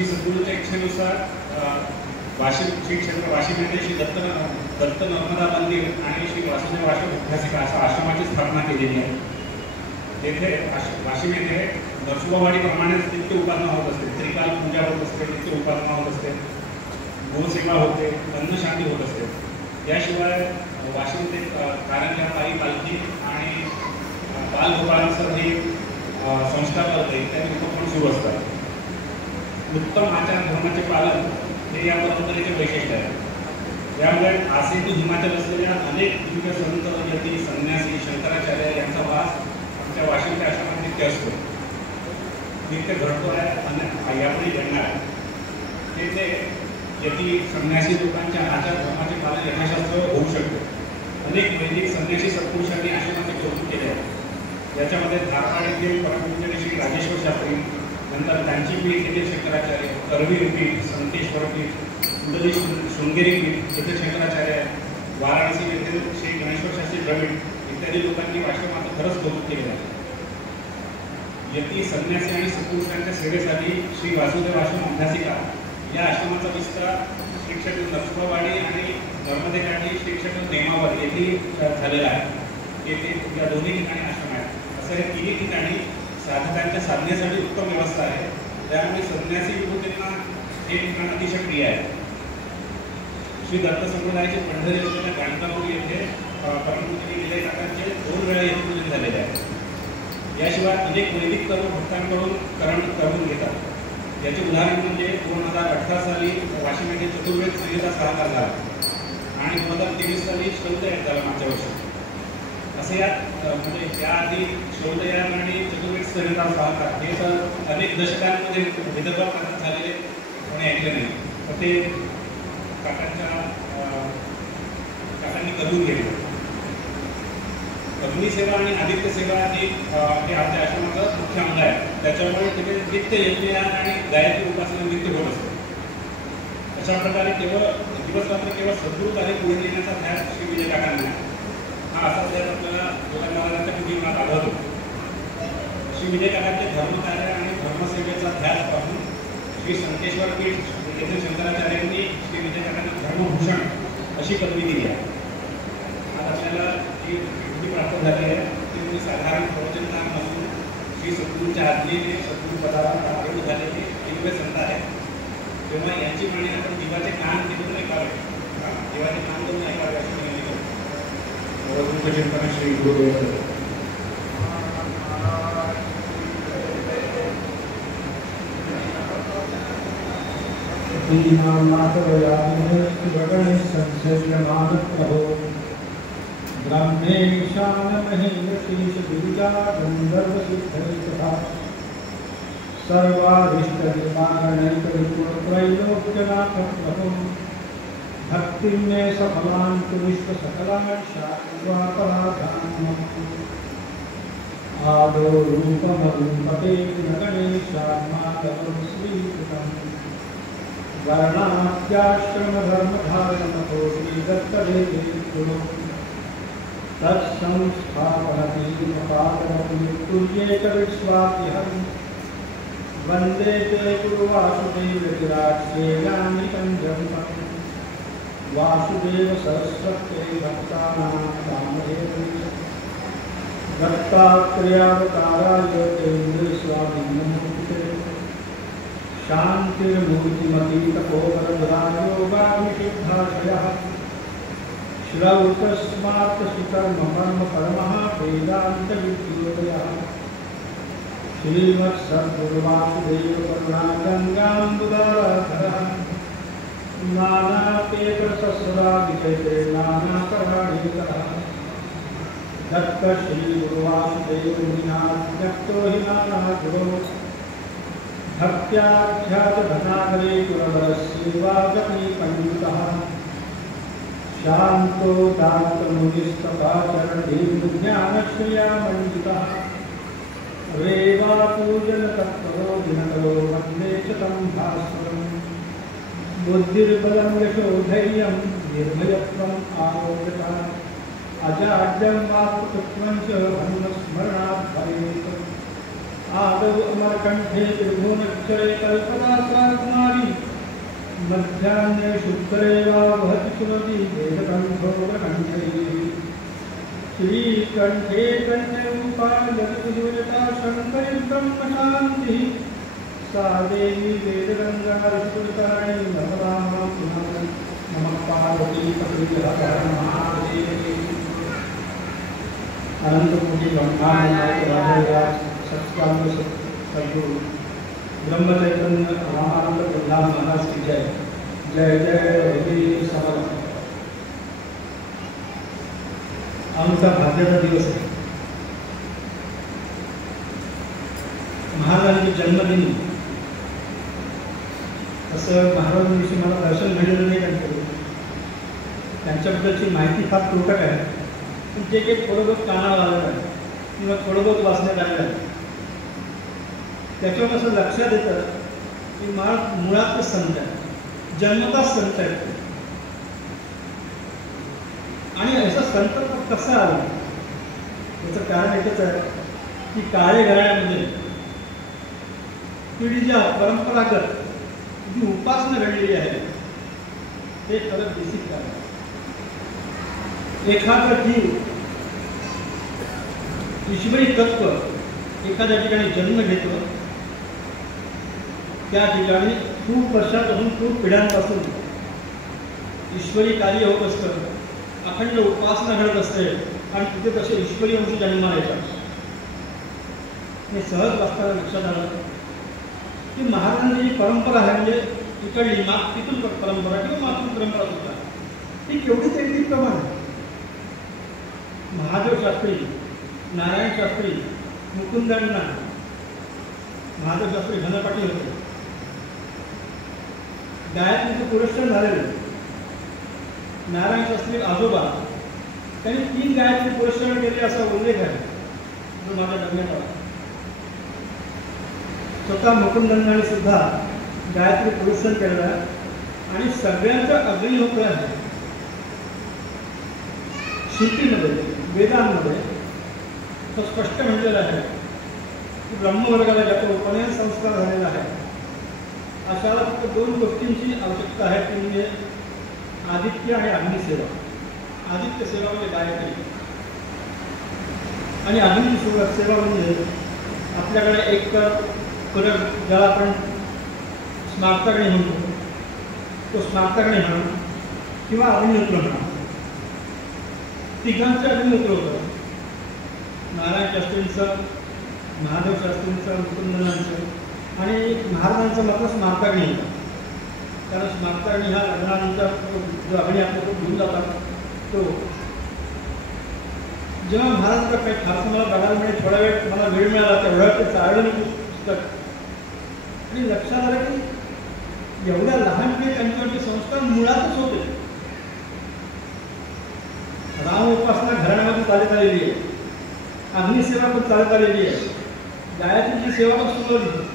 श्री सद्गुरूंच्या इच्छेनुसार वाशिम श्री क्षेत्र वाशिम येथे श्री दत्त नर्मदा मंदिर आणि श्री वासुदेव आश्रम अभ्यासिका अशा आश्रमाची स्थापना केलेली आहे. येथे वाशिम येथे नरसोबावाडीप्रमाणेच नित्य उपासना होत असते, त्रिकाल पूजा होत असते, नित्य उपासना होत असते, गोसेवा होते, अन्नशांती होत असते. याशिवाय वाशिम ते कारंजा पायी पालखी आणि बालगोपाळांसह हे संस्कार करते इत्यादी उपक्रम सुरू असतात. उत्तम आचार धर्माचे पालन हे या परंपरेचे वैशिष्ट्य आहे. यामुळे आसेतू हिमाचल असलेल्या अनेक दिव्य संत यती संन्यासी शंकराचार्य यांचा वास आमच्या वाशिमच्या आश्रमात नित्य असतो, नित्य घडतो आहे, यापुढे घडणार आहे. तेथे यती संन्यासी लोकांच्या आचार धर्माचे पालन यथाशास्त्र होऊ शकते. अनेक वैदिक संन्यासी सत्पुरुषांनी आश्रमाचे कौतुक केले आहे. याच्यामध्ये धारवाड येथील परमपूज्य श्री राजेश्वर शास्त्री, नंतर त्यांची पीठ येथील शंकराचार्य, करवीर पीठ, संतेश्वर पीठ, कुंडली शृंगेरी पीठ येथील शंकराचार्य, वाराणसी येथील श्री गणेश्वर शास्त्री द्रविड इत्यादी लोकांनी आश्रमाचं खरंच कौतुक केलेलं आहे. यती संन्यासी आणि सत्पुरुषांच्या सेवेसाठी श्री वासुदेव आश्रम अभ्यासिका या आश्रमाचा विस्तार श्री क्षेत्र नरसोबावाडी आणि नर्मदेकाठी श्री क्षेत्र नेमावर येथे झालेला आहे. येथे या दोन्ही ठिकाणी आश्रम आहेत. असं हे तिन्ही ठिकाणी साधकांच्या साधनेसाठी उत्तम व्यवस्था आहे. त्यामुळे संन्यासी विभूतींना हे ठिकाण अतिशय प्रिय आहे. श्री दत्त संप्रदायाचे पंढरी असलेल्या गाणगापूर येथे परमपूज्य विजय काकांचे 2 वेळा येथे पूजन झालेले आहे. याशिवाय अनेक वैदिक कर्म भक्तांकडून करून घेतात. याचे उदाहरण म्हणजे 2018 साली वाशिम येथे चतुर्वेद संहिता सहाकार झाला आणि 2023 साली श्रौतयाग झाला मागच्या वर्षी. असं यात म्हणजे त्याआधी श्रौतयाग आणि चतुर्वेद संहिता सहाकार हे तर अनेक दशकांमध्ये विदर्भात झालेले कोणी ऐकले नाही, तर ते काकांनी करून घेतले. अग्निसेवा आणि आदित्य सेवा हे आपल्या आश्रमाचं मुख्य अंग आहे. त्याच्यामुळे तिथे नित्य यज्ञयान आणि गायत्री उपासना नित्य होत असते. अशा प्रकारे केवळ दिवसरात्र केवळ सद्गुरू कार्य पुढे नेण्याचा ध्यास श्री विजय काकांना हा असा ध्यास आपल्याला योगा महाराजांच्या जीवनात आढळतो. श्री विजय काकांचे धर्मकार्य आणि धर्मसेवेचा ध्यास पाहून श्री संतेश्वर पीठ येथील शंकराचार्यांनी श्री विजय काकांना धर्मभूषण अशी पदवी दिली आहे. आज आपल्याला जी प्राप्त झाली आहे ती साधारण प्रवचनकार नसून श्री सद्गुरूंच्या आज्ञेने सद्गुरुपदाला आरूढ झालेले दिव्य संत आहेत. तेव्हा यांची माने आपण जीवाचे कान तिथून ऐकावे, जीवाचे कान करून ऐकावे अशी विनंती करतो. गुरुचिंतन श्री गुरुदेव. ब्रह्मेशान महेंद्र शीर्ष गिरिजा गंधर्व सिद्धैः सर्वारिष्ट निवारणैक विपुल त्रैलोक्यनाथ प्रभु भक्ति में सफलान विश्व सकलान शाश्वतराधाम आदो रूपमरूपते गणेशात्मादं श्रीकृतं वर्णाद्याश्रम धर्म धारणतो श्री दत्तदेवे गुरु तत्संस्थापनति तुल्येकविश्वातिहं वन्दे ते गुरुवासुदेव विराट्सेनानितं जगतं वासुदेव सरस्वते भक्तानां कामधेनु दत्तात्रेयावताराय तेन्द्रस्वामिनमोऽस्तुते शान्तिर्मूर्तिमती तपोवरदुरायोगामिषिद्धाशयः श्रौतस्मात् सुकर्मकर्म परमः वेदान्तविद्योदयः श्रीमत्सद्गुरुवासुदेव करुणागङ्गाम्बुधरधरः नानापेतसस्राविजयते नानाकराणिकरः दत्त श्रीगुरुवासुदेव मुनिनाज्ञप्तो हि नानागुरो भक्त्याख्यातधनागरे कुरवरस्यैवागतिपण्डितः शांतो दान्तमुनिस्तपाचरणेन्द्रज्ञानश्रिया मण्डितः रेवापूजन तत्परो दिनकरो वन्दे च तं भास्वरम् बुद्धिर्बलं यशोधैर्यं निर्भयत्वम् आरोग्यता अजाड्यं वाक्पटुत्वं च हनुमस्मरणात् भवेत् आदौ अमरकण्ठे त्रिभुवनक्षये कल्पनात्रात्मा मध्याह्ने शुक्रेवा वहति सुमति वेदकण्ठो प्रकण्ठैः श्रीकण्ठे कण्ठरूपा जगद्गुरुता शङ्करी ब्रह्मशान्तिः सा देवी वेदगङ्गा ऋषिकुलकर्णी नमः नमः पार्वती पतिः अनंतकोटि ब्रह्मांड नायक सत्संग सद्गुरु ब्रह्म चैतन्य रामानंद प्रधान महाराज की जय जय जय हरी समर्थ। आमचा भाग्याचा दिवस आहे। महाराजांचे जन्मदिन असं महाराजांविषयी मला दर्शन घडलेलं नाही। त्यांच्याबद्दलची माहिती फार तुरटक आहे, पण जे काही थोडं बहुत कानावर आलेलं आहे किंवा थोडं बहुत वाचण्यात आलेलं आहे त्याच्यावर असं लक्षात येतं की मुळात संत आहे, जन्मता संत आहे। आणि असा संत कसा आला याचं कारण एकच आहे की काळे घराण्यामध्ये पिढीच्या परंपरागत जी उपासना घडलेली आहे ते खरं बेसिक कारण। एखादा जीव ईश्वरी तत्व एखाद्या ठिकाणी जन्म घेतो, त्या ठिकाणी खूप वर्षापासून खूप पिढ्यांपासून ईश्वरी कार्य होत असतं, अखंड उपासना घडत असते आणि तिथे तसे ईश्वरी अंश जन्माला येतात। हे सहज वाचताना लक्षात आलं की महाराजांची जी परंपरा आहे म्हणजे इकडली तिथून परंपरा किंवा मातून परंपरा सुद्धा ती केवढीच अगदी प्रमाण महादेव शास्त्री, नारायण शास्त्री, मुकुंदण्णा, महादेव शास्त्री घनपाटी होते, गायत्रीचे पुरस्कार झालेले। नारायण शास्त्री आजोबा त्यांनी 3 गायत्री पुरस्कार केले असा उल्लेख आहे जो माझ्या लग्नात आला। स्वतः मुकुंदण्णाने सुद्धा गायत्री पुरस्कार केलेला आहे आणि सगळ्यांचा अग्निहोत्र आहे। श्रुतीमध्ये वेदांमध्ये तो स्पष्ट म्हटलेलं आहे की ब्रह्मवर्गाला ज्याचा उपनयन संस्कार झालेला आहे अशाला फक्त 2 गोष्टींची आवश्यकता आहे, ती म्हणजे आदित्य आणि अग्निसेवा। आदित्य सेवा म्हणजे गायत्री आणि अग्नि सेवा म्हणजे आपल्याकडे एक परत ज्याला आपण स्मार्ताग्नी म्हणतो तो स्मार्ताग्नी म्हणा किंवा अग्निहोत्र म्हणा, तिघांचे अग्निहोत्र होतं। नारायण शास्त्रींचं, महादेव शास्त्रींचं, मुकुंदनांचं आणि महाराजांचं मात्र स्मार्ताग्नी होतं। कारण स्मार्ताग्नी हा लग्नानंतर जो अग्नी आपल्याकडे घेऊन जातात तो जेव्हा महाराजांचा काही फारसं मला बघायला मिळेल, थोडा वेळ मला वेळ मिळाला तेवढ्या ते चाललं मी पुस्तक आणि लक्षात आलं की एवढ्या लहानपणी त्यांच्यावरचे संस्कार मुळातच होते। राम उपासना घराण्यामध्ये चालत आलेली आहे, अग्निसेवा पण चालत आलेली आहे, गायत्रीची सेवा पण सुरू झाली।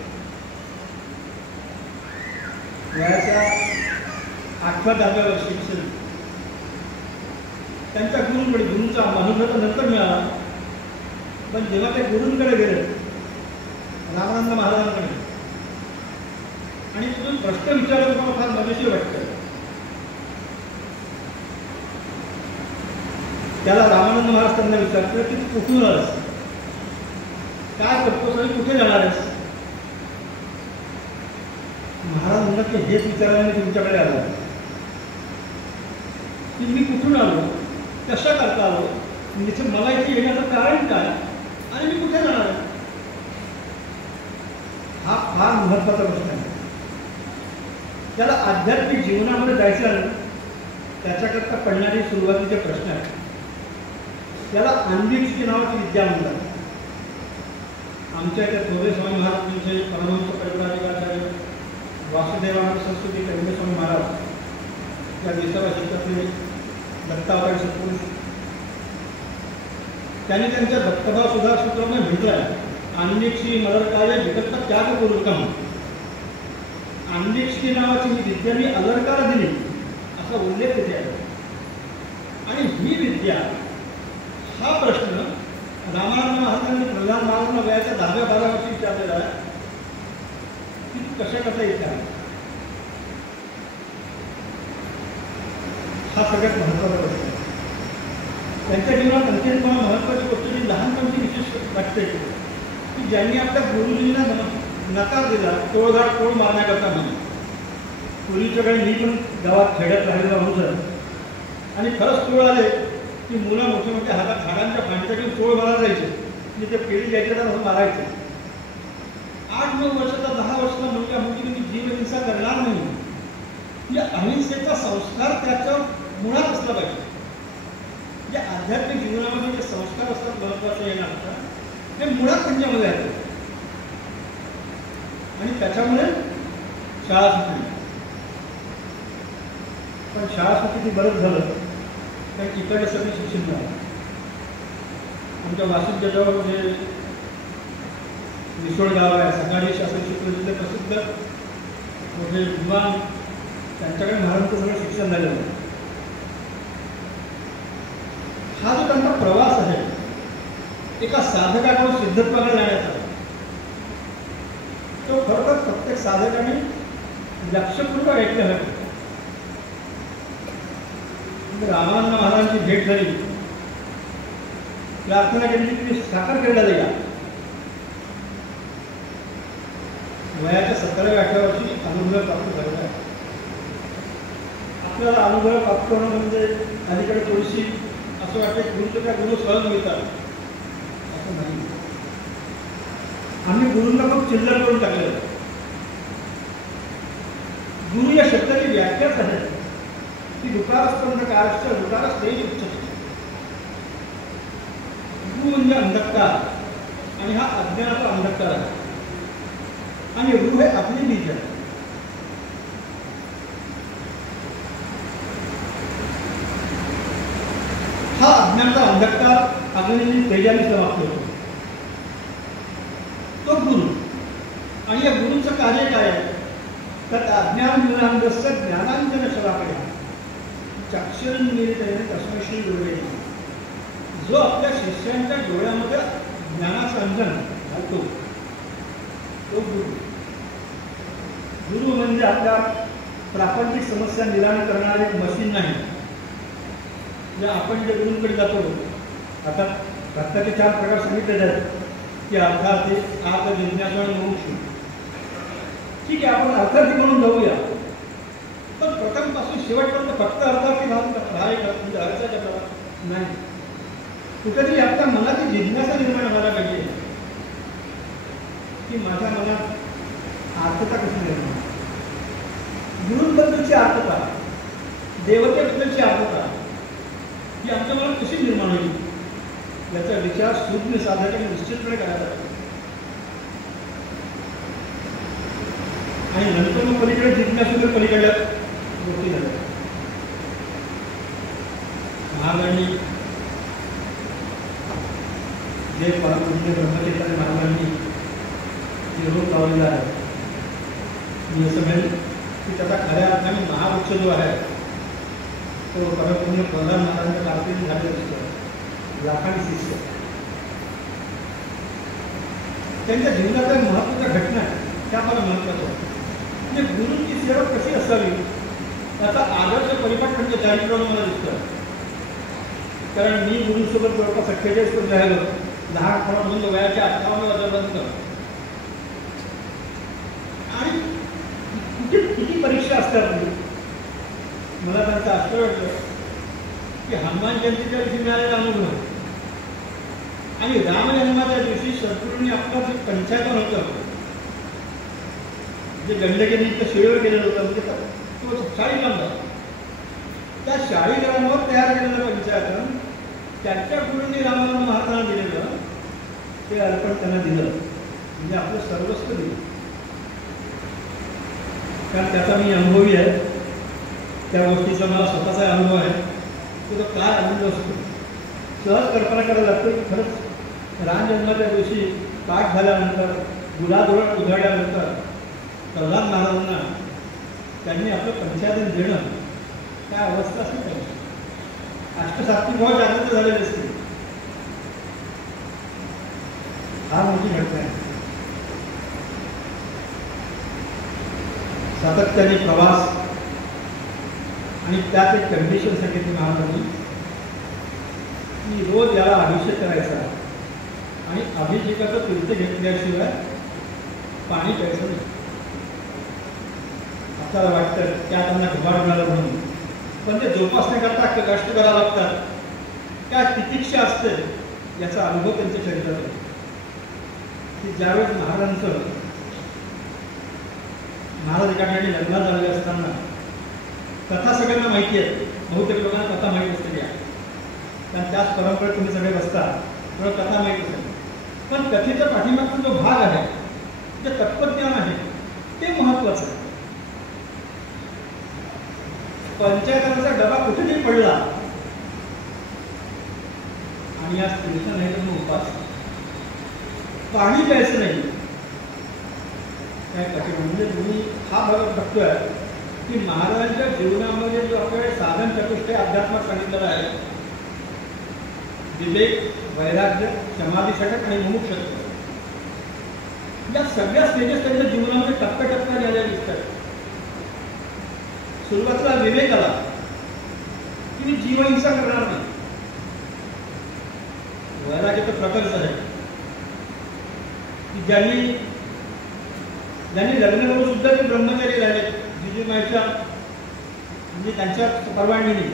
वयाच्या 8व्या-10व्या वर्षी त्यांच्या गुरूंचा अनुभव नंतर मिळाला, पण जेव्हा ते गुरूंकडे गेले रामानंद महाराजांकडे आणि तिथून प्रश्न विचारला मला फार मजेशीर वाटतं। त्याला रामानंद महाराज त्यांना विचारतो की तू कुठून आलास, काय करतोस आणि कुठे जाणार आहेस? महाराज म्हणतात की हेच विचारायला मी तुमच्याकडे आलो की मी कुठून आलो, कशा करता आलो, म्हणजे मला इथे येण्याचं कारण काय आणि मी कुठे जाणार आहे? हा फार महत्वाचा प्रश्न आहे। त्याला आध्यात्मिक जीवनामध्ये जायचं आहे त्याच्याकरता पडणारे सुरुवातीचे प्रश्न आहेत। त्याला अंधिष्ठी नावाची विद्या म्हणतात। आमच्या त्या थोरे स्वामी महाराजांचे परमहंस परिव्राजकाचार्य वासुदेवानंद सरस्वती टोपे स्वामी महाराज या देशवासीचे दत्तावतारी सत्पुरुष त्यांनी त्यांच्या दत्तभाव सुधार सूत्राने म्हटलं आहे अंधिष्ठी मलरकार्य विकल्प त्यागपूर्वकम। अंधिष्ठी नावाची ही विद्या मी अलर्काला दिली असा उल्लेख तिथे आहे। आणि ही विद्या हा प्रश्न रामानंद महाराजांनी प्रल्हाद महाराजांना वयाच्या 10व्या-12व्या वर्षी विचारलेला आहे की कशा येत आहे। सगळ्यात महत्त्वाचा प्रश्न आहे. त्यांच्या जीवनात आणखी मला महत्त्वाची गोष्ट जी लहानपणची विशेष वाटते की ज्यांनी आपल्या गुरुजींना नकार दिला टोळधाड टोळ मारण्याकरता म्हणे. पूर्वीच्या काळी मी पण गावात खेड्यात राहिलेला माणूस आहे आणि खरंच टोळ आले की मुलं मोठे मोठे हातात झाडांच्या फांद्या घेऊन टोळ मारा जायचे. म्हणजे ते पेढी द्यायचे तर मारायचे. 8-9 वर्षाचा 10 वर्षाचा मुलगा म्हणजे मी जीवहिंसा करणार नाही म्हणजे अहिंसेचा संस्कार त्याच्या मुळात असला पाहिजे. जे आध्यात्मिक जीवनामध्ये जे संस्कार असतात महत्त्वाचे येणार हे मुळात त्यांच्यामध्ये आहेत आणि त्याच्यामुळे शाळा सुटली. पण शाळा सुटली ती बरंच झालं कारण इकडे सगळे शिक्षण झालं. आमच्या वाशिम जिल्ह्यावर जे विसोड गाव आहे सकाळी शासन शिकवलेले प्रसिद्ध मोठे विद्वान त्यांच्याकडे महाराजांचं सगळं शिक्षण झालेलं आहे. हा जो त्यांचा प्रवास आहे एका साधकाकडून सिद्धत्वाकडे जाण्याचा तो खरोखर प्रत्येक साधकाने लक्षपूर्वक ऐकलं हवं. रामानंद महाराजांची भेट झाली प्रार्थना केली की साकार केला जाईल. वयाच्या 17व्या-18व्या वर्षी अनुभव प्राप्त झालेला आहे. आपल्याला अनुभव प्राप्त होणं म्हणजे अलीकडे थोडीशी असं वाटतं गुरु त्या गुरु सहज मिळतात असं नाही. आम्ही गुरूंना खूप चिल्लर करून टाकलेलं. गुरु या शब्दाची व्याख्याच आहे की दुकानस्पर्ध कारश्च दुकानच देश उच्चते. गुरु म्हणजे अंधकार आणि हा अज्ञानाचा अंधकार आहे आणि रूह हे आपली बीज आहे. हा अज्ञानाचा अंधकार अग्नीने तेजाने समाप्त होतो तो गुरु. आणि या गुरुचं कार्य काय आहे तर अज्ञान ज्ञानांदस्य ज्ञानांजन शलाकया चक्षुरुन्मीलितेन तस्मै श्री गुरवे. जो आपल्या शिष्यांच्या डोळ्यामध्ये ज्ञानाचं अंजन घालतो तो गुरु. गुरु म्हणजे आपल्या प्रापंचिक समस्या निराकरण करणारे मशीन नाही. म्हणजे आपण जे गुरूंकडे जातो आता भक्ताचे 4 प्रकार सांगितले आहेत की अर्थार्थी आर्थ जिज्ञासु आणि मोक्ष. ठीक आहे आपण अर्थार्थी म्हणून जाऊया पण प्रथमपासून शेवटपर्यंत फक्त अर्थार्थी म्हणजे अर्थाच्या प्रवास नाही. कुठेतरी आपल्या मनाची जिज्ञासा निर्माण व्हायला पाहिजे की माझ्या मनात आर्थता कशी निर्माण. गुरूंबद्दलची आर्थता देवतेबद्दलची आर्थता ही आमच्या मनात कशी निर्माण होईल याचा विचार सुज्ञ साधकाने निश्चितपणे करायला पाहिजे. आणि नंतर मग पलीकडे जिज्ञासूच्या पलीकडल्या गोष्टी झाल्या. महाराजांनी जे परमपूज्य ब्रह्मचैतन्य महाराजांनी जे रोग लावलेला आहे मी असं म्हणेन की त्याचा खऱ्या अर्थाने महावृक्ष जो आहे तो परमपूज्य प्रधान महाराजांच्या कारकिर्दीत झालेला दिसतो. लाखांनी शिष्य त्यांच्या जीवनाच्या महत्त्वाच्या घटना त्या मला महत्त्वाच्या आहेत. म्हणजे गुरूंची सेवा कशी असावी त्याचा आदर्श परिपाठ म्हणजे चारित्र्यानं मला दिसतं. कारण मी गुरूंसोबत जवळपास 48 वर्ष राहिलो. लहानपणापासून वयाच्या 58 वर्षापर्यंत. आणि कुठे किती परीक्षा असतात मला त्यांचं आश्चर्य वाटलं की हनुमान जयंतीच्या दिवशी मिळालेला अनुभव आणि रामजन्माच्या दिवशी सद्गुरूंनी आपलं जे पंचायतन होतं जे गंडकीनिमित्त शिळेवर केलेलं होतं म्हणजे तो शाळीग्राम झाला. त्या शाळीग्रामावर तयार केलेलं पंचायतन त्यांच्या गुरूंनी रामानंद महाराजांना दिलेलं ते अर्पण त्यांना दिलं म्हणजे आपलं सर्वस्व दिलं. कारण त्याचा मी अनुभवी आहे. त्या गोष्टीचा मला स्वतःचा अनुभव आहे की तो काय अनुभव असतो. सहज कल्पना करायला लागतो की खरंच रामजन्माच्या दिवशी पाठ झाल्यानंतर गुलाबोळा उधळल्यानंतर प्रल्हाद महाराजांना त्यांनी आपलं पंचायतन देणं काय अवस्था असते पाहिजे. अष्टसात्विक भाव जागृत झालेले असते. हा मोठी घटना आहे. सातत्याने प्रवास आणि त्यात एक कंडिशन सांगितली महाराजांनी की रोज याला अभिषेक करायचा आणि अभिषेकाचं तीर्थ घेतल्याशिवाय पाणी प्यायचं नाही. आपल्याला वाटतं त्या त्यांना घुबाड मिळालं म्हणून, पण ते जोपासण्याकरता कष्ट करावं लागतात. काय तितिक्षा असते याचा अनुभव त्यांच्या शरीरात आहे. की ज्यावेळेस महाराज एका ठिकाणी लग्नात झालेले असताना, कथा सगळ्यांना माहिती आहे, बहुतेक लोकांना कथा माहीत असते या, कारण त्याच परंपरेत तुम्ही सगळे बसता तेव्हा कथा माहीत असेल. पण कथेच्या पाठीमागचा जो भाग आहे, जे तत्वज्ञान आहे, ते महत्वाचं आहे. पंचायताचा डबा कुठेतरी पडला आणि आज तीर्थ नाही तर मग उपास, पाणी प्यायचं नाही. काय कठीण म्हणजे तुम्ही हा भाग बघतोय की महाराजांच्या जीवनामध्ये जो आपल्याला साधन चतुष्टय अध्यात्मात सांगितलेला आहे, विवेक, वैराग्य, समाधी षटक आणि मुमुक्षत्व, या सगळ्या स्टेजेस त्यांच्या जीवनामध्ये टप्प्याटप्प्याने आलेल्या दिसतात. सुरुवातीला विवेक आला की मी जीवहिंसा करणार नाही. वैराग्य तर प्रकर्ष आहे की ज्यांनी लग्न करून सुद्धा ते ब्रह्मचारी राहिले, जिजीमाईच्या म्हणजे त्यांच्या परवानगीने,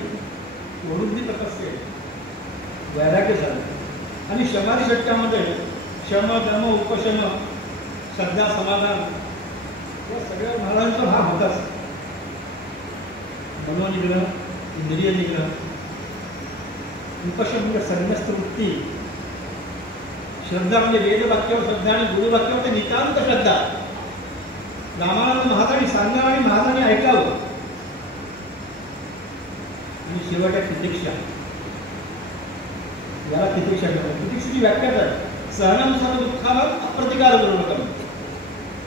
म्हणून ती तपस्या आहे. वैराग्य झालं. आणि समाधी षटकामध्ये शम, दम, उपशम, श्रद्धा, समाधान या सगळ्या महाराजांचा भाग होताच. मनोनिग्रह, इंद्रिय निग्रह, उपशम म्हणजे संन्यस्त वृत्ती, श्रद्धा म्हणजे वेदवाक्यावर श्रद्धा आणि गुरुवाक्यावर ते नितांत श्रद्धा. रामानंद महाराजांनी सांगावं आणि महाराजांनी ऐकावं. आणि शेवट आहे तितिक्षा. याला तितिक्षा करतात. तितिक्षेची व्याख्या कर, सहनम सर्व दुःखावर अप्रतिकार करू नका.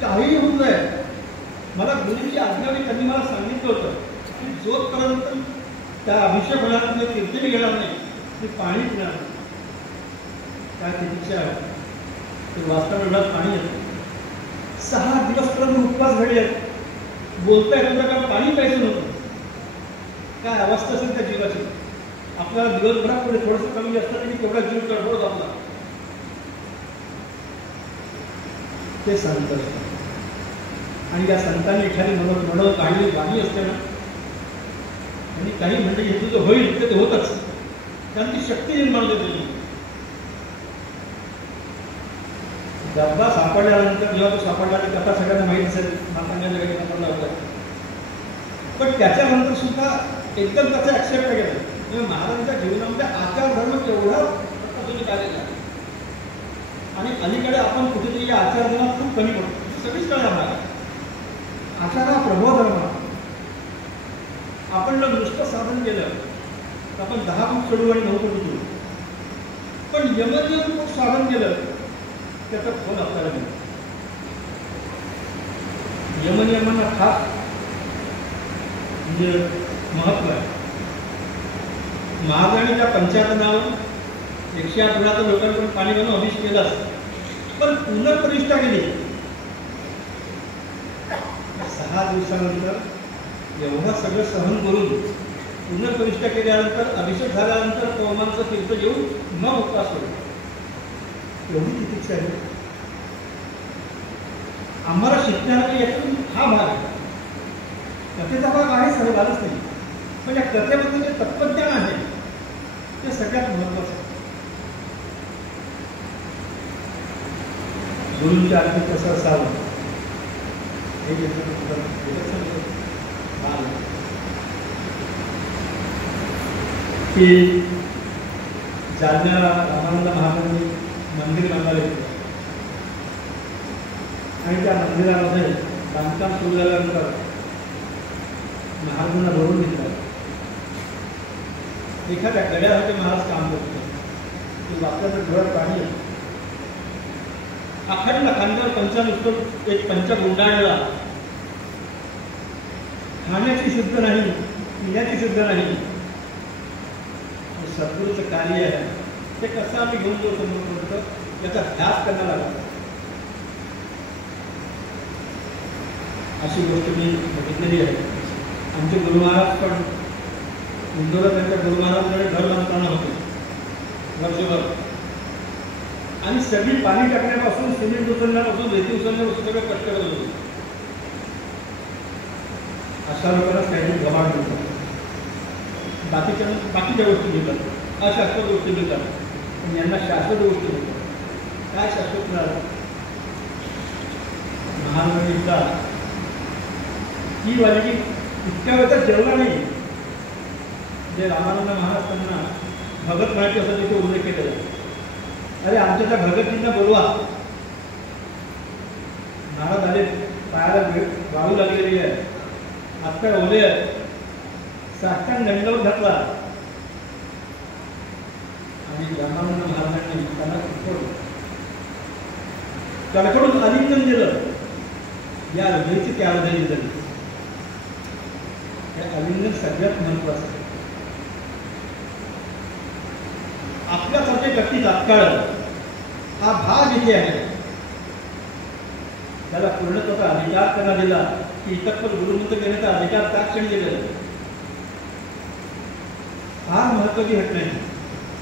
काहीही होऊन जाईल, मला गुरुची आज्ञा त्यांनी मला सांगितलं होतं की जोपर्यंत त्या अभिषेक होणार नाही, तीर्थही घेणार नाही, ते पाणी पिणार नाही. काय तितिक्षा आहे ते वास्तव वेळात पाणी येतं. 6 दिवसपर्यंत उपवास घडले, बोलता येत नव्हतं कारण पाणी प्यायचं नव्हतं. काय अवस्था असेल त्या जीवाची. आपल्याला दिवसभरात पुढे थोडंसं कमी असतं तरी तेवढा जीव गडबडत आपला. ते संत असतात. आणि या संतांनी एखादी मनोर काढली गाणी असते ना, आणि काही म्हणजे हे तुझं होईल तर ते होतच, कारण ती शक्ती निर्माण होते. डब्बा सापडल्यानंतर जेव्हा तो सापडला की कथा सगळ्यांना माहीत असेल, मातांना काही सापडला होता, पण त्याच्यानंतर सुद्धा एकदम त्याचं ॲक्सेप्ट केलं. म्हणजे महाराजांच्या जीवनामध्ये आचार धर्म केवढा पद्धतीने आलेला आहे. आणि अलीकडे आपण कुठेतरी या आचार धर्मात खूप कमी पडतो. सगळीच कळणार आहे आचार हा प्रभव धर्म. आपण जर नुसतं साधन केलं तर आपण 10 फूट चढू आणि 9 फूट उतरू. पण यमनियम खूप साधन केलं त्याचा फल आपल्याला मिळतो. यमनियमांना खास म्हणजे महत्व आहे. महाराजांनी त्या पंचायतनावर 108 वेळा तर लोकांकडून पाणी बनवून अभिषेक केला, पण पुनर्प्रतिष्ठा केली. 6 दिवसानंतर एवढं सगळं सहन करून पुनर्प्रतिष्ठा केल्यानंतर, अभिषेक झाल्यानंतर पवमानचं तीर्थ घेऊन मग उपवास होतो. एवढी तितिक्षा आहे. आम्हाला शिकण्यासाठी यातून हा भाग आहे. कथेचा भाग आहे, सहभागच नाही, पण या कथेमध्ये जे तत्वज्ञान आहे ते सगळ्यात महत्वाचं आहे. गुरूंच्या आरती कसं असावं हे की जालन्या रामानंद महाराजांनी मंदिर बांधायला घेतलं आणि त्या मंदिरामध्ये बांधकाम सुरू झाल्यानंतर महाराजांना बोलून घेतलं. एखाद्या गड्यासाठी महाराज काम करतो की वापराचं डोळ्यात पाणी आहे. अखंड खांद्यावर पंचा नुसतं एक पंच गुंडाळला. खाण्याची शुद्ध नाही, पिण्याची शुद्ध नाही. सद्गुरूचं कार्य आहे ते कसं आम्ही घेऊन जाऊ समोर त्याचा ध्यास करण्याला लागतो. अशी गोष्ट मी बघितलेली आहे. आमचे गुरु महाराज पण इंदोरला त्यांच्या गुरुमहाराजांकडे घर बांधताना होते वर्षभर, आणि सगळी पाणी टाकण्यापासून सिमेंट उचलण्यापासून रेती उचलण्यापासून सगळं कष्ट करत होते. अशा लोकांना काही गमाड मिळतात, बाकीच्या गोष्टी मिळतात, अशाश्वत गोष्टी मिळतात, पण यांना शाश्वत गोष्टी मिळतात. काय शाश्वत मिळालं? महाराजांचा ही वाली की इतक्या वेळेचा जेवला नाही. जे रामानंद महाराज त्यांना भगत म्हणायचे असं तिथे उल्लेख केलेला आहे. अरे आमच्या त्या भगतजींना बोलवा. महाराज आले, पायाला वाळू लागलेली आहे, हातपाय ओले आहेत, साष्टांग दंडवत घातला आणि रामानंद महाराजांनी त्याकडून आलिंगन दिलं. या हृदयची त्या हृदय दिलं. हे आलिंगन सगळ्यात महत्वाचं आहे. आपल्यासारखे व्यक्ती तात्काळ हा भाग इथे आहे, त्याला पूर्णत्वाचा अधिकार त्यांना दिला की इतपर गुरुमंत्र देण्याचा अधिकार त्या क्षणी दिलेला. फार महत्वाची घटना आहे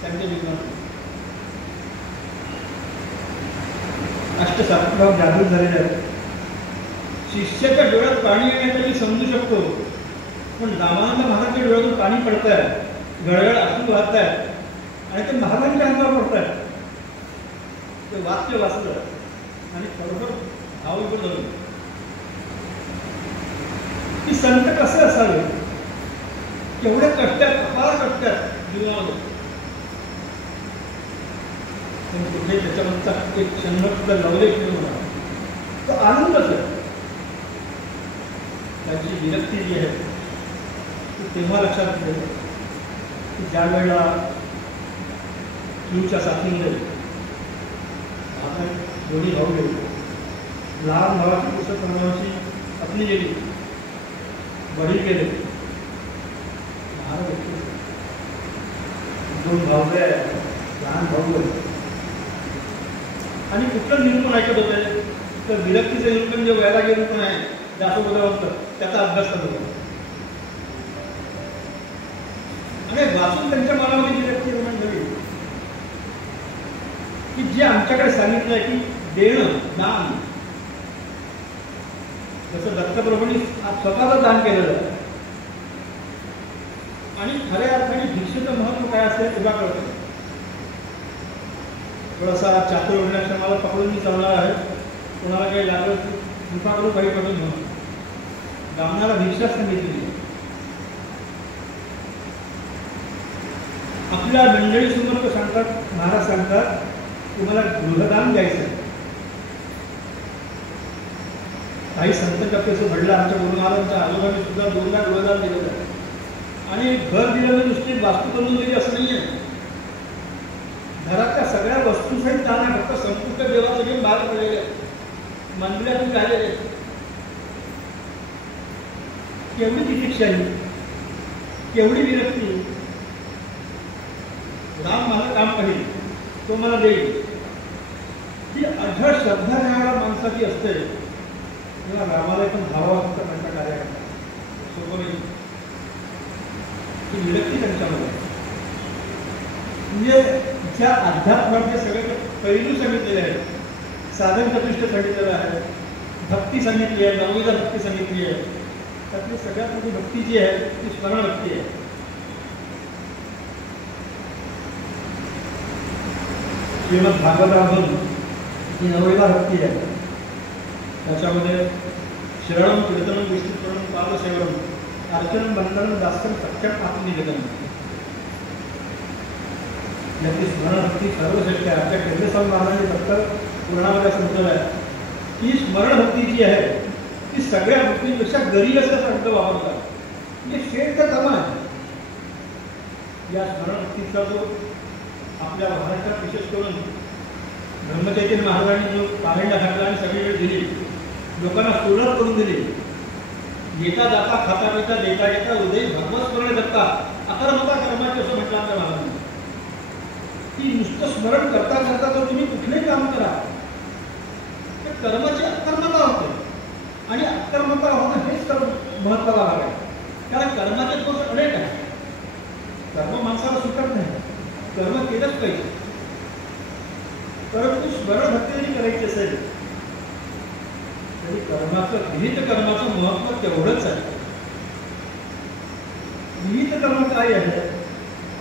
त्यांच्या जीवनात. अष्टसात्विक जागृत झालेले आहेत. शिष्याच्या डोळ्यात पाणी येण्याचं मी समजू शकतो, पण रामानंद महाराजांच्या डोळ्यातून पाणी पडत आहे, गळगळ असून वाहत आहे आणि ते महाराजांच्या अंगावर पडत आहे. ते वाक्य वाचलं आणि खरोखर भावविभोर झालं की संत कसे असावे, केवढ्या कष्टात, अपार कष्टात जीवनामध्ये, पण कुठे त्याच्यामधचा एक क्षणभर सुद्धा लवलेख होणार तो आनंदच आहे. त्याची विरक्ती जी आहे ती तेव्हा लक्षात येते की ज्या वेळेला फ्लूच्या साथीमध्ये आपण दोन्ही भाऊ गेलो. लहान भावाची पुस्तक प्रमाणाची पत्नी गेली, वडील गेले, महाराज दोन भाऊ लहान भाऊ गेले. आणि कुठलं निरूपण ऐकत होते तर विरक्तीचं निरूपण जे वैराग्य निरूपण आहे जास्त बोलावं त्याचा अभ्यास करत होता. आणि वाचून त्यांच्या मनामध्ये विरक्ती निर्माण झाली की जे आमच्याकडे सांगितलं की देणं, दान, जसं दत्तप्रभूंनी स्वतःचं दान केलेलं आहे आणि खऱ्या अर्थाने भिक्षेचं महत्व काय असेल तुला कळतं. थोडासा चातुर वृद्धाश्रमाला पकडून मी चालणार आहे, कोणाला काही लागलं कृपा करून काही पडून म्हणून गावणारा भिक्षा सांगितली. आपल्या मंडळीसमोर सांगतात, महाराज सांगतात तुम्हाला गृहदान द्यायचं. काही संत कपेचं घडलं, आमच्या गुरु महाराजांच्या आजोबांनी सुद्धा 2 लाख गृहदान दिलेलं आहे. आणि घर दिलेलं नुसती वास्तू करून दिली असं नाही आहे. घरातल्या सगळ्या वस्तूसहित दान आहे, फक्त संपूर्ण देवाचं घेऊन बाहेर पडलेले आहेत, मंदिरातून राहिलेले आहेत. केवढी तितिक्षाही, केवढी विरक्ती. राम मला काम पाहिजे, तो मला देईल. ही अढळ श्रद्धा राहणाऱ्या माणसाची असते तेव्हा रामाला पण धावा असतं त्यांच्या कार्याकडे. सोपं नाही ही विरक्ती त्यांच्यामध्ये. म्हणजे ज्या अध्यात्माचे सगळे पैलू सांगितलेले आहेत, साधन प्रतिष्ठ सांगितलेलं आहे, भक्ती सांगितली आहे, नवविधा भक्ती सांगितली आहे, त्यातली सगळ्यात मोठी भक्ती जी आहे ती स्मरण भक्ती आहे. श्रीमद भागवतामधून ही नवविधा भक्ती आहे. त्याच्यामध्ये शरणम कीर्तनम विष्णुपुरणम पादसेवनम अर्चनम बंधनम दास्यम सत्यम आत्मनिवेदनम. याची स्मरणभक्ती सर्वश्रेष्ठ आहे. आपल्या केंद्रस्वामी महाराजांनी फक्त पुराणामध्ये समजलं आहे की स्मरणभक्ती जी आहे ती सगळ्या भक्तीपेक्षा गरीब असा शब्द वापरतात. म्हणजे श्रेष्ठ तमा आहे. या स्मरणभक्तीचा जो आपल्या महाराष्ट्रात विशेष करून ब्रह्मचैतन्य महाराजांनी जो पारंडा घातला आणि सगळीकडे दिली, लोकांना सोडत करून दिली. येता जाता खाता पिता देता येता हृदय भगवत स्मरण करता अकर्मता कर्माची असं म्हटलं आमच्या महाराजांनी. की नुसतं स्मरण करता करता जर तुम्ही कुठलेही काम करा तर कर्माची अकर्मता होते आणि अकर्मता होणं हेच तर महत्त्वाचा भाग आहे. कारण कर्माचे दोष अनेक आहेत. कर्म माणसाला सुटत नाही, कर्म केलंच पाहिजे. परंतु स्मरण भक्तीने करायची असेल तरी कर्माचं, विहित कर्माचं महत्व तेवढंच आहे. विहित कर्म काय आहे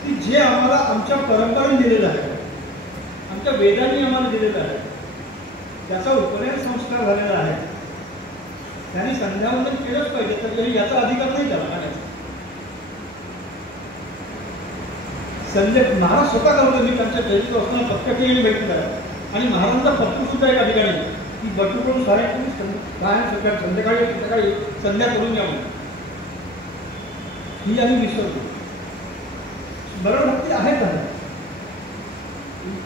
की जे आम्हाला आमच्या परंपरेने दिलेलं आहे, आमच्या वेदांनी आम्हाला दिलेलं आहे, त्याचा उपनयन संस्कार झालेला आहे, त्यांनी संध्यावंदन केलंच पाहिजे. तर याचा अधिकार नाही त्याला मानायचा. संजय महाराज स्वतः करतो. मी त्यांच्या जयंती असताना प्रत्यक्ष भेट करा आणि महाराजांचा फक्त सुद्धा एका ठिकाणी की बटू करून साऱ्या काय संध्याकाळी संध्याकाळी संध्या करून घ्या म्हणून ही आम्ही विसरतो. स्मरण भक्ती आहेच आहे,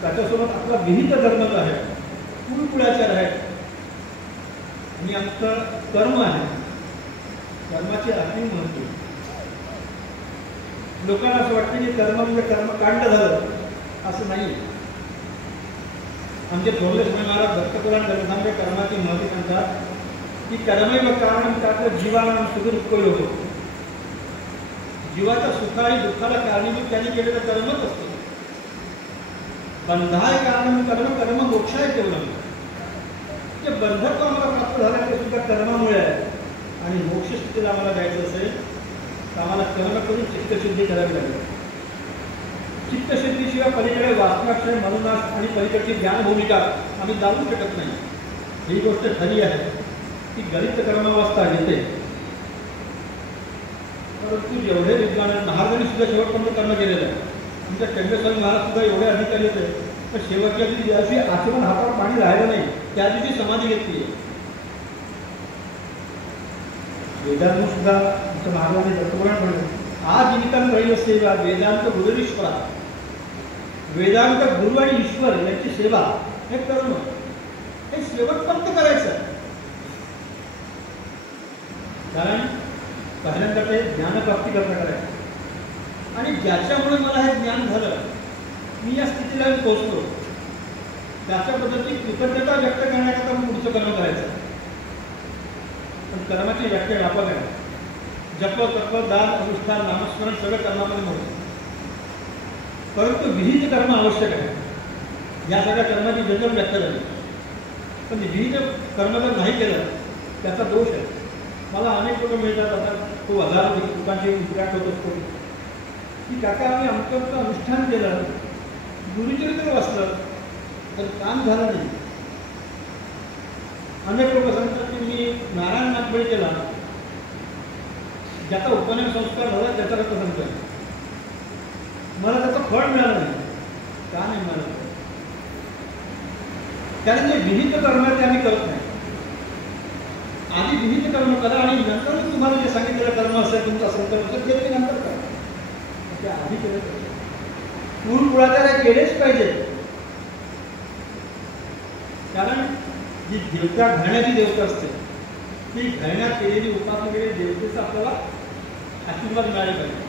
त्याच्यासोबत आपला विहित धर्म आहे, कुळकुळाचार आहे आणि आमचं कर्म आहे. कर्माचे अति महत्व. लोकांना असं वाटतं की कर्म म्हणजे कर्मकांड झालं, असं नाही. आमचे थोरले स्वामी महाराज भक्तपुराण ग्रंथांमध्ये कर्माची महत्व सांगतात की कर्मैव कारणं त्यातलं जीवानां सुखदुःखयोः. जीवाच्या सुख आणि दुःखाला कारणीभूत त्यांनी केलेलं कर्मच असतं. बंधाय कारण कर्म, कर्म मोक्षाय केवळ. जे बंधत्व आम्हाला प्राप्त झालं ते सुद्धा कर्मामुळे आहे. आणि मोक्ष स्थितीला आम्हाला जायचं असेल तर आम्हाला कर्म करून चित्तशुद्धी करावी लागेल. चित्तशुद्धीशिवाय पलीकडे वासनाक्षय, मनोनाश आणि पलीकडची ज्ञानभूमिका आम्ही जाणू शकत नाही. ही गोष्ट खरी आहे की गलित कर्मावस्था येते. परंतु जेवढे विद्वान महाराजांनी सुद्धा शेवटपर्यंत कर्म केलेलं आहे. आमच्या टेंबेस्वामी महाराज सुद्धा एवढे अधिकारी होते तर शेवटच्या दिवशी ज्या दिवशी आचमन हातावर पाणी राहिलं नाही त्या दिवशी समाधी घेतली. वेदांत सुद्धा आमच्या महाराजांनी दत्तपुराण म्हणलं आज जीवितान राहील सेवा वेदांत गुरुरीश्वरा. वेदांत गुरु आणि ईश्वर यांची सेवा हे कर्म, हे शेवटपर्यंत करायचं. कारण पहिल्यांदा ते ज्ञानप्राप्ती करता करायचं आणि ज्याच्यामुळे मला हे ज्ञान झालं, मी या स्थितीला पोहोचलो, त्याच्या पद्धतीत कृतज्ञता व्यक्त करण्याकरता मी पुढचं कर्म करायचं. पण कर्माची व्याख्या व्यापक आहे. जप, तप, दान, अनुष्ठान, नामस्मरण सगळं कर्मामध्ये मोडतं. परंतु विहित कर्म आवश्यक आहे. या सगळ्या कर्माची जनरल व्याख्या झाली. पण विहित कर्म जर नाही केलं त्याचा दोष आहे. मला अनेक लोक मिळतात, आता तो हजारो लोकांची इंटरॅक्ट होत असतो की काका आम्ही आमचं अनुष्ठान केलं, गुरुचरित्र वाचलं तर काम झालं नाही. अनेक लोक सांगतात की मी नारायण नाथबळी केला, ज्याचा उपनयन संस्कार झाला त्याचा अर्थ सांगतोय, मला त्याचं फळ मिळालं नाही. का नाही मिळालं? कारण जे विहित कर्म आहे ते आम्ही करत नाही. आधी विहित कर्म करा आणि नंतर तुम्हाला जे सांगितलेलं कर्म असेल, तुमचा संकल्प असेल ते नंतर करा. त्या आधी केलं पाहिजे. कुळकुळाचार केलेच पाहिजे. कारण जी देवता घराण्याची देवता असते ती घराण्यात केलेली उपासना केलेली देवतेचा आपल्याला आशीर्वाद मिळाले पाहिजे.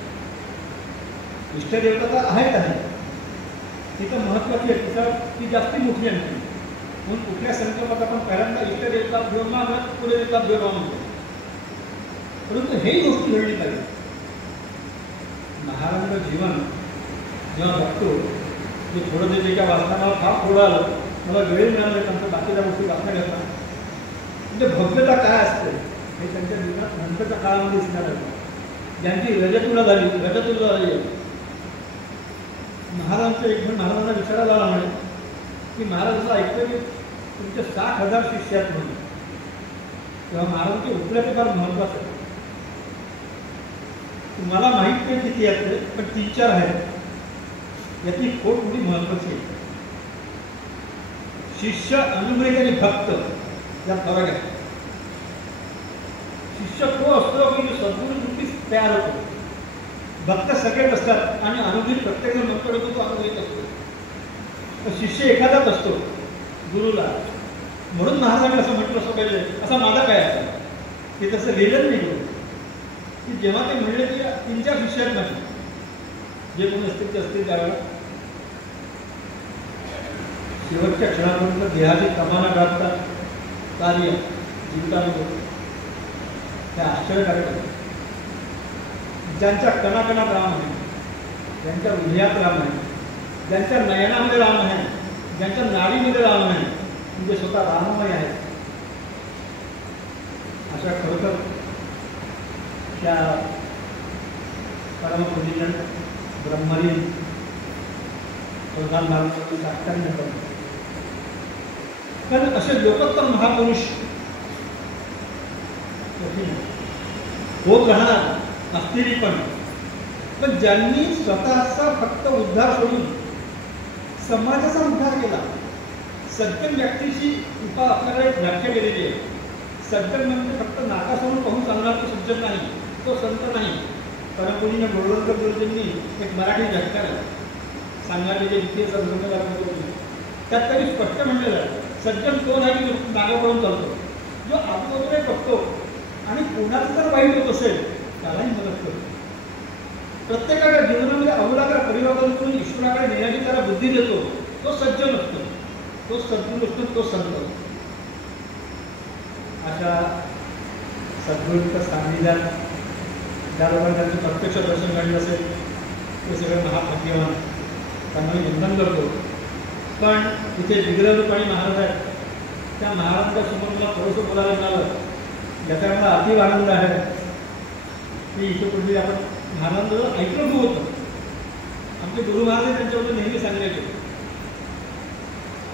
इष्टदेवता तर आहेच आहे, तिथं महत्वाची आहे, तिथं ती जास्ती मोठी आणखी. म्हणून कुठल्या संकल्पात आपण पहिल्यांदा इष्टदेवता घेऊन मागत पुढे देवता घेऊन म्हणतो. परंतु हेही गोष्टी घडली पाहिजे. महाराजांचं जीवन जेव्हा बघतो की थोडं जे काही वाचताना फार थोडं आलं, मला वेळ मिळाला त्यांचं बाकीच्या गोष्टी वाचण्या घेतला. म्हणजे भव्यता काय असते हे त्यांच्या जीवनात नंतरच्या काळामध्ये दिसणार आहे. ज्यांची रजतुला झाली महाराजांचं एक जण महाराजांना विचारायला आला म्हणे की महाराज असं ऐकलं की तुमचे 60,000 शिष्य आहेत म्हणून. तेव्हा महाराजांचे उत्तर ते फार महत्वाचं आहे. तुम्हाला माहीत नाही किती आहेत, पण 3-4 आहेत. याची खोट मोठी महत्वाची आहे. शिष्य, अनुयायी आणि भक्त यात फरक आहे. शिष्य तो असतो की जो संपूर्ण दृष्टीच तयार होतो. भक्त सगळे असतात आणि अनुयायी प्रत्येक जण म्हणतो तो अनुयायी असतो. तर शिष्य एखादाच असतो गुरुला. म्हणून महाराजांनी असं म्हटलं असं पाहिजे असा माझा काय असा ते तसं लिहिलं नाही गुरु की जेव्हा ते म्हणले की 3-4 शिष्य आहेत माझे, जे कोणी असतील ते असतील त्यावेळेला शेवटच्या क्षणापर्यंत देहाची कमाना गाठतात कार्य जीवितामध्ये त्या आश्चर्यकारक आहे. ज्यांच्या कणाकणात राम आहे ज्यांच्या हृदयात राम आहे, ज्यांच्या नयनामध्ये राम आहे, ज्यांच्या नाडीमध्ये राम आहे, म्हणजे स्वतः राममय आहे, अशा खरोखर त्या परमपूजनीय ब्रह्मलीन प्रधान भारताची साक्षात्कार करतो. कारण असे लोकोत्तम महापुरुष होत राहणार असतील पण ज्यांनी स्वतःचा फक्त उद्धार सोडून समाजाचा उद्धार केला. सज्जन व्यक्तीची कृपा आपल्याकडे व्याख्या केलेली आहे. सज्जन म्हणजे फक्त नाकासमोर पाहून सांगणार तो सज्जन नाही, तो संत नाही. परमपूजनीय गोवर्धन गुरुजींनी एक मराठी व्याख्यान सांगणारे जे वित्तीय संघटना त्यात त्यांनी स्पष्ट म्हणलेलं आहे, सज्जन कोण आहे की नागाकडून चालतो, जो आजूबाजूला बघतो आणि कोणाचं जर वाईट होत असेल त्यालाही मदत करतो. प्रत्येकाच्या जीवनामध्ये अमूलाग्र परिवर्तन करून ईश्वराकडे नेण्याची त्याला बुद्धी देतो, तो सज्जन असतो, तो सद्गुरू असतो, तो संत. अशा सद्गुरूच्या सान्निध्यात ज्या लोकांना त्यांचं प्रत्यक्ष दर्शन घडलं असेल ते सगळे महाभाग्यवान, त्यांना मी वंदन करतो. पण तिथे विग्रहरूपाणी महाराज आहेत, त्या महाराजांच्या समोर मला थोडंसं बोलायला मिळालं याचा मला अतिव आनंद आहे की इथे पूर्वी आपण महाराजांचं ऐकलं होतं. आमचे गुरु महाराज त्यांच्याबद्दल नेहमी सांगायचे,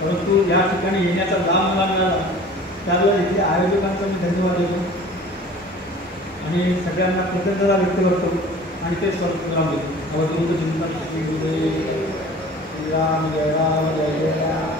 परंतु या ठिकाणी येण्याचा लाभ मला मिळाला त्यावेळेला इथले आयोजकांचा मी धन्यवाद देतो आणि सगळ्यांना कृतज्ञता व्यक्त करतो. आणि ते सर्व चिंतन श्री राम जय राम जय जय राम.